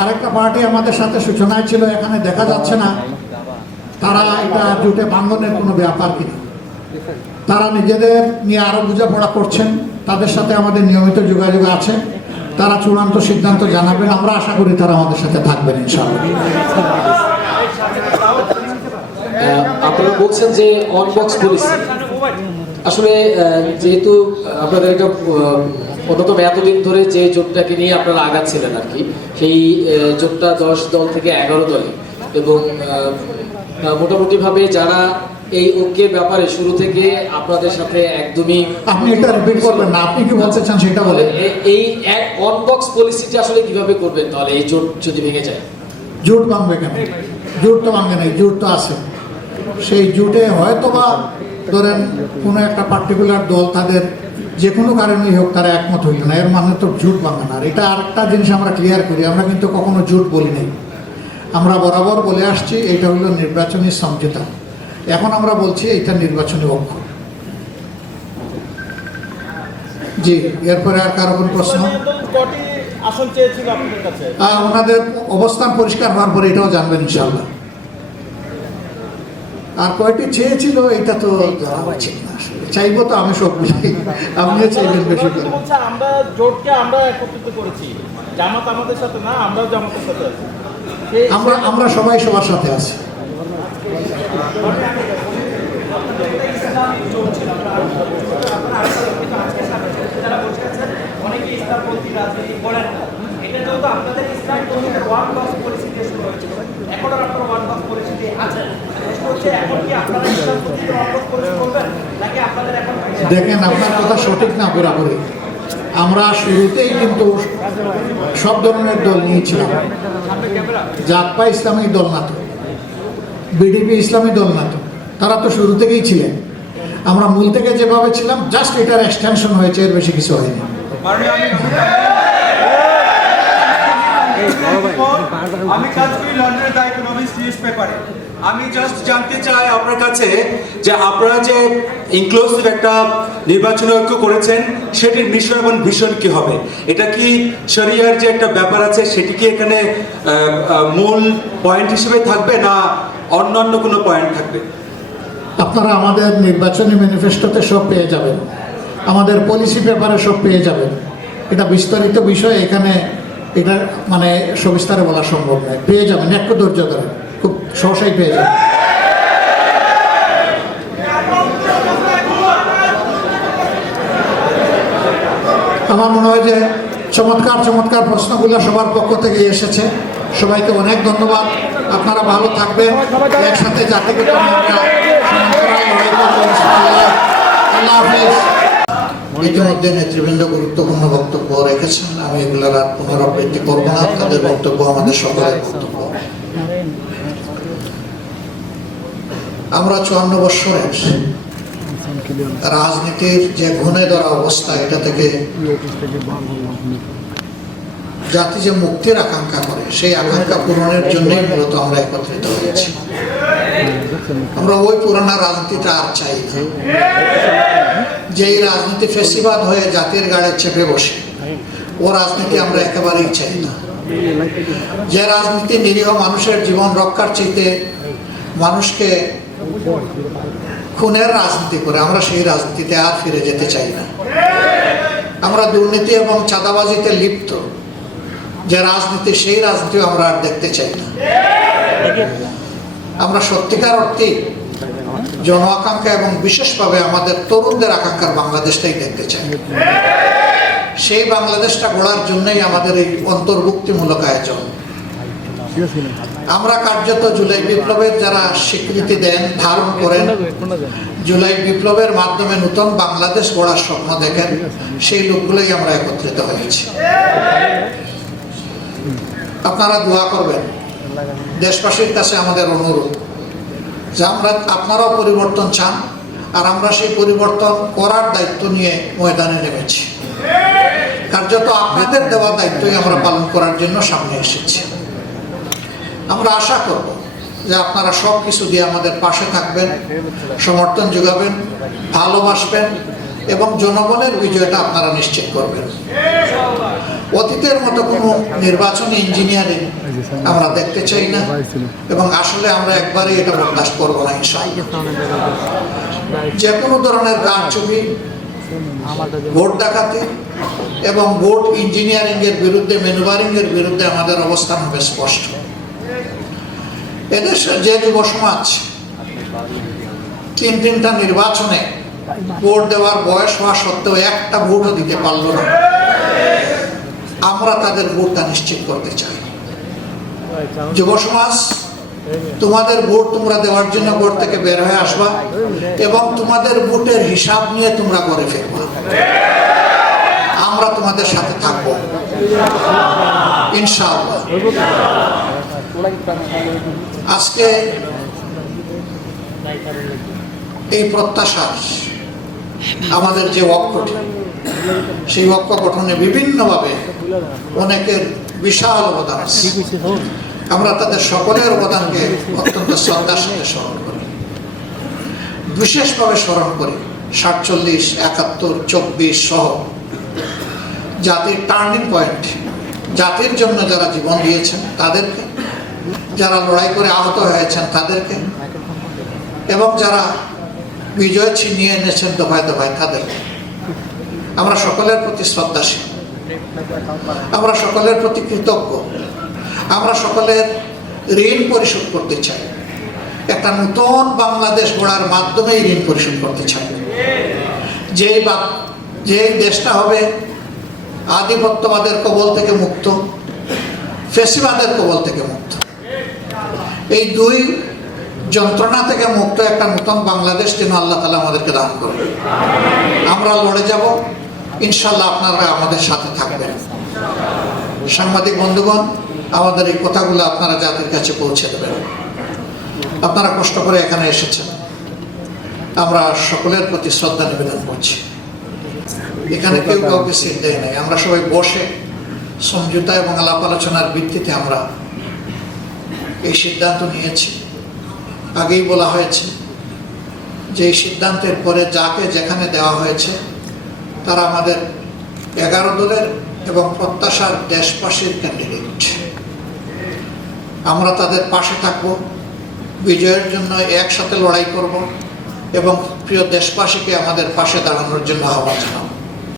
আরেকটা পার্টি আমাদের সাথে সূচনায় ছিল, এখানে দেখা যাচ্ছে না তারা এটা জোটে ভাঙনের কোনো ব্যাপার কিনা। তারা নিজেদের নিয়ে আরো বোঝাপড়া করছেন, তাদের সাথে আমাদের নিয়মিত যোগাযোগ আছে। তারা চূড়ান্ত সিদ্ধান্ত জানাবেন, আমরা আশা করি তারা আমাদের সাথে থাকবেন ইনশাআল্লাহ। আপনারা বলছেন যে অনবক্স পলিসি, আসলে যেহেতু আপনাদের একটা অন্যতম এতদিন ধরে যে জোটটাকে নিয়ে আপনারা আগাচ্ছিলেন আর কি, সেই জোটটা 10 দল থেকে 11 দলে, এবং মোটামুটি ভাবে যারা এই ঐক্যের ব্যাপারে শুরু থেকে আপনাদের সাথে একদমই, আপনি এটা রিপিট করবেন না, আপনি কি বলতে চান সেটা বলেন। এই এক অনবক্স পলিসিটা আসলে কিভাবে করবেন তাহলে এই জোট যদি ভেঙে যায়? জোট ভাঙবে কেন? জোট তো ভাঙবে নাই, জোট তো আছে। সেই জোটে হয়তো বা ধরেন কোনো একটা পার্টিকুলার দল তাদের যে কোনো কারণেই হোক তারা একমত হইল না, এর মানে তো জোট ভাঙবে না। আর এটা আরেকটা জিনিস আমরা ক্লিয়ার করি, আমরা কিন্তু কখনো জোট বলি নাই। আমরা বরাবর বলে আসছি এটা হলো নির্বাচনী সমঝোতা। এখন আমরা বলছি এটা নির্বাচনী ঐক্য। জি, এরপরে আর কারো কোনো প্রশ্ন? ওনাদের অবস্থান পরিষ্কার হওয়ার পরে এটাও জানবেন ইনশাআল্লাহ। আর কয়টি চেয়েছিল এটা তো জানা উচিত না, চাইবো তো আমি সবগুলি, আপনিও চাইবেন বেশি করে। আমরা জোটকে আমরা একত্রিত করেছি, জামাত আমাদের সাথে না, আমরাও জামাতের সাথে আছি। আমরা সবাই সবার সাথে আছি। দেখেন, আপনার কথা সঠিক না পুরাপুরি। আমরা শুরুতেই কিন্তু সব ধরনের দল নিয়েছিলাম। জাতপা ইসলামী দল না তো, বিডিপি ইসলামী দল না তো, তারা তো শুরু থেকেই ছিলেন। আমরা মূল থেকে যেভাবে ছিলাম, জাস্ট এটার এক্সটেনশন হয়েছে, এর বেশি কিছু হয়নি। আমি কাজ করি লন্ডনের দ্য ইকোনমিক্স নিউজ পেপারে। আমি জাস্ট জানতে চাই আপনার কাছে যে আপনারা যে ইনক্লুসিভ একটা নির্বাচনী ঐক্য করেছেন, সেটির বিষয় এবং ভিশন কি হবে? এটা কি শরিয়ার যে একটা ব্যাপার আছে সেটি কি এখানে মূল পয়েন্ট হিসেবে থাকবে, না অন্যান্য কোনো পয়েন্ট থাকবে? আপনারা আমাদের নির্বাচনী ম্যানিফেস্টোতে সব পেয়ে যাবেন, আমাদের পলিসি পেপারে সব পেয়ে যাবেন। এটা বিস্তারিত বিষয়, এখানে এটা মানে সবিস্তারে বলা সম্ভব নয়। পেয়ে যাবেন, একটু ধৈর্য ধরেন, খুব সহসাই পেয়ে যাবেন। আমার মনে হয় যে চমৎকার চমৎকার প্রশ্নগুলো সবার পক্ষ থেকে এসেছে। সবাইকে অনেক ধন্যবাদ। আপনারা ভালো থাকবেন, একসাথে জাতিগত আল্লাহ হাফেজ। ইতিমধ্যে নেতৃবৃন্দ গুরুত্বপূর্ণ বক্তব্য রেখেছেন, আমি এগুলোর আর পুনরাবৃত্তি করবো না। তাদের বক্তব্য আমাদের সকলের বক্তব্য। আমরা 54 বৎসরের রাজনীতির যে ঘুণে ধরা অবস্থা, এটা থেকে জাতি যে মুক্তির আকাঙ্ক্ষা করে, সেই আকাঙ্ক্ষা পূরণের জন্যই মূলত আমরা একত্রিত হয়েছি। আমরা ওই পুরানা রাজনীতিটা আর চাই না, যেই রাজনীতি ফেসিবাদ হয়ে জাতির গাড়ে চেপে বসে, ও রাজনীতি আমরা একেবারেই চাই না। যে রাজনীতি নিরীহ মানুষের জীবন রক্ষার চাইতে মানুষকে খুনের রাজনীতি করে, আমরা সেই রাজনীতিতে আর ফিরে যেতে চাই না। আমরা দুর্নীতি এবং চাঁদাবাজিতে লিপ্ত যে রাজনীতি, সেই রাজনীতি আমরা আর দেখতে চাই না। আমরা সত্যিকার অর্থে জন আকাঙ্ক্ষা এবং বিশেষভাবে আমাদের তরুণদের আকাঙ্ক্ষার বাংলাদেশটাই দেখতে চাই। সেই বাংলাদেশটা গড়ার জন্যই আমাদের এই অন্তর্ভুক্তিমূলক আয়োজন। আমরা কার্যত জুলাই বিপ্লবের যারা স্বীকৃতি দেন, ধারণ করেন, জুলাই বিপ্লবের মাধ্যমে নতুন বাংলাদেশ গড়ার স্বপ্ন দেখেন, সেই লোকগুলোই আমরা একত্রিত হয়েছি। আপনারা দোয়া করবেন। দেশবাসীর কাছে আমাদের অনুরোধ যে আপনারাও পরিবর্তন চান, আর আমরা সেই পরিবর্তন করার দায়িত্ব নিয়ে ময়দানে নেমেছি। কার্যত আপনাদের দেওয়া দায়িত্বই আমরা পালন করার জন্য সামনে এসেছি। আমরা আশা করব যে আপনারা সব কিছু দিয়ে আমাদের পাশে থাকবেন, সমর্থন যোগাবেন, ভালোবাসবেন, এবং জনগণের বিজয়টা আপনারা নিশ্চিত করবেন। অতীতের মতো কোনো নির্বাচনী ইঞ্জিনিয়ারিং আমরা দেখতে চাই না এবং আসলে আমরা একবারই এটা বরদাস্ত করবো না ইনশাআল্লাহ। যে কোনো ধরনের কারচুপি, ভোট ডাকাতি এবং ভোট ইঞ্জিনিয়ারিং এর বিরুদ্ধে, ম্যানুভারিং এর বিরুদ্ধে আমাদের অবস্থান হবে স্পষ্ট। এদেশের যে যুব সমাজ তিনটা নির্বাচনে ভোট দেওয়ার বয়স হওয়া সত্ত্বেও একটা ভোটও দিতে পারল না, আমরা তাদের ভোটটা নিশ্চিত করতে চাই। যুব সমাজ, তোমাদের ভোট তোমরা দেওয়ার জন্য ভোট থেকে বের হয়ে আসবা এবং তোমাদের ভোটের হিসাব নিয়ে তোমরা করে ফেলবা। আমরা তোমাদের সাথে থাকবো ইনশাআল্লাহ। আজকে এই প্রত্যাশা, আমাদের যে ঐক্যটি, সেই ঐক্য গঠনে বিভিন্নভাবে অনেকের বিশাল অবদান আছে। আমরা তাদের সকলের অবদানকে অত্যন্ত শ্রদ্ধার সাথে স্মরণ করি, বিশেষভাবে স্মরণ করি 47, 71, 24 সহ জাতির টার্নিং পয়েন্ট, জাতির জন্য যারা জীবন দিয়েছেন তাদেরকে, যারা লড়াই করে আহত হয়েছেন তাদেরকে, এবং যারা বিজয় ছিনিয়ে এনেছেন দফায় দফায় তাদেরকে। আমরা সকলের প্রতি শ্রদ্ধাশীল, আমরা সকলের প্রতি কৃতজ্ঞ, আমরা সকলের ঋণ পরিশোধ করতে চাই। একটা নতুন বাংলাদেশ গড়ার মাধ্যমে ঋণ পরিশোধ করতে চাই। যেই দেশটা হবে আধিপত্যবাদের কবল থেকে মুক্ত, ফ্যাসিবাদের কবল থেকে মুক্ত, এই দুই যন্ত্রণা থেকে মুক্ত একটা নতুন বাংলাদেশ যেন আল্লাহ তাআলা আমাদেরকে দান করবে। আমরা লড়ে যাব ইনশাআল্লাহ, আপনারা আমাদের সাথে থাকবেন। সাংবাদিক বন্ধুগণ, আমাদের এই কথাগুলো আপনারা জাতির কাছে পৌঁছে দেবেন। আপনারা কষ্ট করে এখানে এসেছেন, আমরা সকলের প্রতি শ্রদ্ধা নিবেদন করছি। এখানে কেউ কাউকে সিট দেয় নাই, আমরা সবাই বসে সমঝোতা এবং আলাপ আলোচনার ভিত্তিতে আমরা এই সিদ্ধান্ত নিয়েছি। আগেই বলা হয়েছে যে এই সিদ্ধান্তের পরে যাকে যেখানে দেওয়া হয়েছে তারা আমাদের 11 দলের এবং প্রত্যাশার দেশবাসীর ক্যান্ডিডেট। আমরা তাদের পাশে থাকব, বিজয়ের জন্য একসাথে লড়াই করব এবং প্রিয় দেশবাসীকে আমাদের পাশে দাঁড়ানোর জন্য আহ্বান জানাবো।